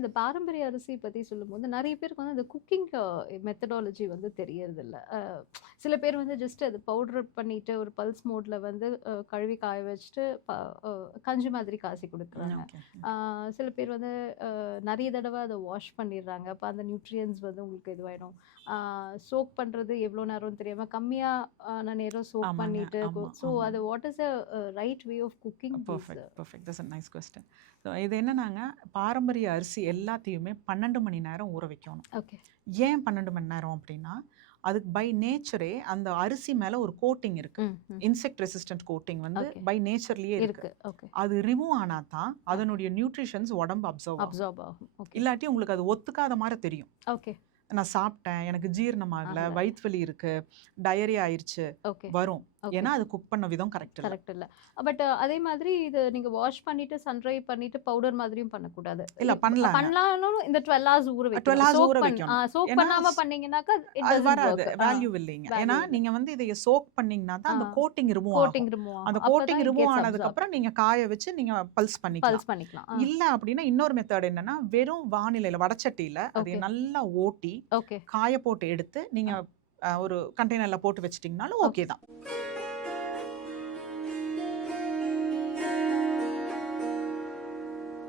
இந்த பாரம்பரிய அரிசி பத்தி சொல்லும்போது, நெறைய பேருக்கு வந்து அந்த குக்கிங் மெத்தடாலஜி வந்து தெரியறதில்ல. சில பேர் வந்து ஜஸ்ட் அது பவுடர் பண்ணிட்டு ஒரு பல்ஸ் மோட்ல வந்து கழுவி காய வச்சுட்டு அ கஞ்சி மாதிரி காய்ச்சி குடுக்குறாங்க. ஓகே. ஆ சில பேர் வந்து நெறைய தடவ அத வாஷ் பண்ணிடுறாங்க. அப்ப அந்த நியூட்ரியன்ட்ஸ் வந்து உங்களுக்கு இதுவாயிடும். ஆ சோக் பண்றது எவ்வளோ நேரம்னு தெரியாம கம்மியா ஆன நேரம் சோக் ஆமாங்க. பண்ணிட்டு ஆமா, ஸோ ஆமா. அது what is right way of cooking these? Perfect, perfect. That's a nice question. So இது என்னன்னாங்க, பாரம்பரிய அரிசி எல்லாத்தையுமே 12 மணி நேரம் ஊற வைக்கணும். ஓகே. ஏன் 12 மணி நேரம் அப்டின்னா, அதுக்கு பை நேச்சரே அந்த அரிசி மேல ஒரு கோட்டிங் இருக்கு. ம், ம். இன்செக்ட் ரெசிஸ்டன்ட் கோட்டிங் வந்து ஓகே. பை நேச்சர்லயே இருக்கு. இருக்கு. ஓகே. அது ரிமூவ் ஆனா தான் ஓகே. அதனுடைய நியூட்ரிஷன்ஸ் உடம்பு அப்சர்வ் ஆகும். அப்சார்ப் ஆகும். ஓகே. இல்லாட்டி உங்களுக்கு அது ஒத்துக்காத மாரி தெரியும். ஓகே. நான் சாப்பிட்டேன், எனக்கு ஜீரணம் ஆகல, ஆகல. வயித்து வலி இருக்கு, டயரியா ஆயிருச்சு ஓகே. வரும். ஓகே. ஏன்னா அது குக் பண்ண விதம் கரெக்ட் இல்ல. கரெக்ட் இல்ல. பட் அதே மாதிரி இது நீங்க வாஷ் பண்ணிட்டு, சன் ட்ரை பண்ணிட்டு பவுடர் மாதிரியும் பண்ணக்கூடாது. இல்ல பண்ணலாங்க. பண்ணலாம்னாலும் இந்த 12 ஹார்ஸ் ஊற 12 வைக்கணும். ஹார்ஸ் ஊற வைக்கணும். சோக் ஏன்னா பண்ணாம பண்ணீங்கன்னாக்கா இட் அது டசன்ட் வராது. வொர்க். வேல்யூ இல்லைங்க. ஏன்னா வேல்யூ இல்ல. நீங்க வந்து இதைய சோக் பண்ணீங்கன்னா தான் ஆ அந்த கோட்டிங் ரிமூவ் ஆகும். கோட்டிங் ரிமூவ் அந்த ஆகும். கோட்டிங் அப்பதான் இட் ரிமூவ் கெட்ஸ் ஆனதுக்கு அப்சார்ப்ட். அப்புறம் நீங்க காய வச்சு நீங்க பல்ஸ் பண்ணிக்கலாம். பல்ஸ் பண்ணிக்கலாம். இல்ல அப்படின்னா இன்னொரு மெத்தட் என்னன்னா, வெறும் வானிலையில வடச்சட்டியில அதை ஓகே. நல்லா ஓட்டி, ஓகே. காய போட்டு எடுத்து நீங்க ஆ. ஒரு கண்டெய்னர்ல போட்டு வச்சுட்டீங்கனாலும் ஓகே ஓகே. தான்.